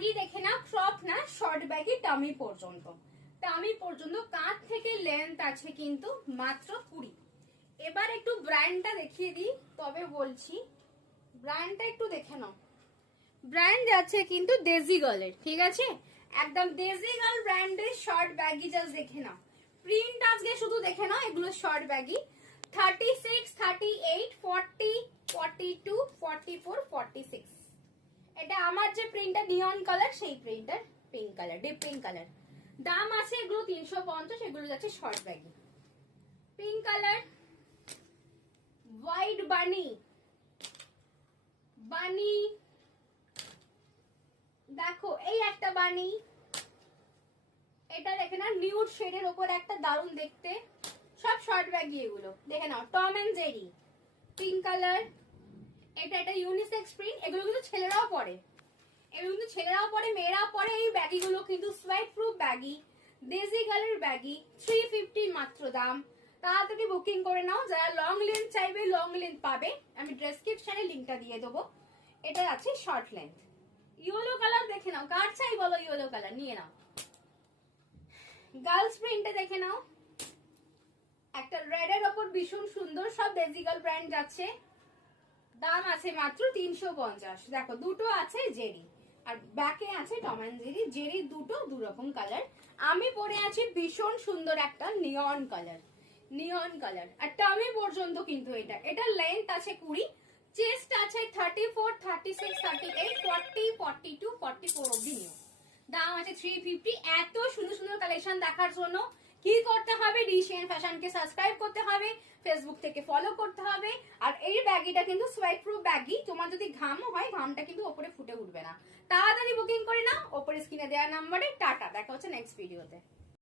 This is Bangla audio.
ব্যাগি দেখে না, ক্রপ না, শর্ট ব্যাগি টামি পর্যন্ত। টামি পর্যন্ত কাঁধ থেকে লেন্থ আছে কিন্তু মাত্র 20। এবার একটু ব্র্যান্ডটা দেখিয়ে দিই, তবে বলছি ব্র্যান্ডটা একটু দেখে নাও। ব্র্যান্ড আছে কিন্তু দেজি গার্লের, ঠিক আছে, একদম দেজি গার্ল ব্র্যান্ডের শর্ট ব্যাগি। জাস্ট দেখে নাও প্রিন্ট, আজকে শুধু দেখে নাও এগুলো শর্ট ব্যাগি। 36, 38, 40, 42, 44, 46। এটা আমার যে প্রিন্টটা নিয়ন কালার, সেই printer pink colour, deep pink colour. দাম আছে এগুলো 350, এগুলো যাচ্ছে short baggy. Pink colour, white বানি, বানি দেখো এই একটা বানি, এটা দেখে না নিউড শেডের ওপর একটা দারুণ দেখতে, সব শর্ট ব্যাগি এগুলো। দেখে নাও Tom and Jerry, pink colour. এটা একটা ইউনিসেক্স প্রিন্ট, এগুলো কিন্তু ছেলেরাও পরে, এগুলো কিন্তু ছেলেরাও পরে, মেয়েরাও পরে। এই ব্যাগিগুলো কিন্তু সোয়েট প্রুফ ব্যাগি, দেজি গার্লের ব্যাগি। 350 মাত্র দাম। তাড়াতাড়ি বুকিং করে নাও, যারা লং লেন্থ চাইবে লং লেন্থ পাবে, আমি ডেসক্রিপশনে লিঙ্কটা দিয়ে দেবো। এটা আছে শর্ট লেন্থ। ইয়েলো কালার দেখে নাও, কার চাই বলো ইয়েলো কালার, নিয়ে নাও। গার্লস প্রিন্টে দেখে নাও, একটা রেড এর ওপর ভীষণ সুন্দর, সব ডেজিগাল ব্র্যান্ড যাচ্ছে। দাম আছে মাত্র 350। দেখো দুটো আছে জেরি, আর ব্যাকে আছে টম এন্ড জেরি। জেরি দুটো দু রকম কালার। আমি পরে আছি ভীষণ সুন্দর একটা নিয়ন কালার, নিয়ন কালার। আর টামি পর্যন্ত কিন্তু এটা, এটা লেন্থ আছে 20, চেস্ট আছে 34, 36, 38, 40, 42, 44 অব্দি নিও। দাম আছে 350। এত সুন্দর সুন্দর কালেকশন দেখার জন্য কি করতে হবে, ডিসিএন ফ্যাশনকে সাবস্ক্রাইব করতে হবে, ফেসবুক থেকে ফলো করতে হবে। আর এই ব্যাগিটা কিন্তু সোয়েট প্রুফ ব্যাগি, তোমার যদি ঘামও হয় ঘামটা কিন্তু ওপরে ফুটে উঠবে না। তাড়াতাড়ি বুকিং করে নাও ওপরে স্ক্রিনে দেওয়া নাম্বারে। টাটা, দেখা হচ্ছে নেক্সট ভিডিওতে।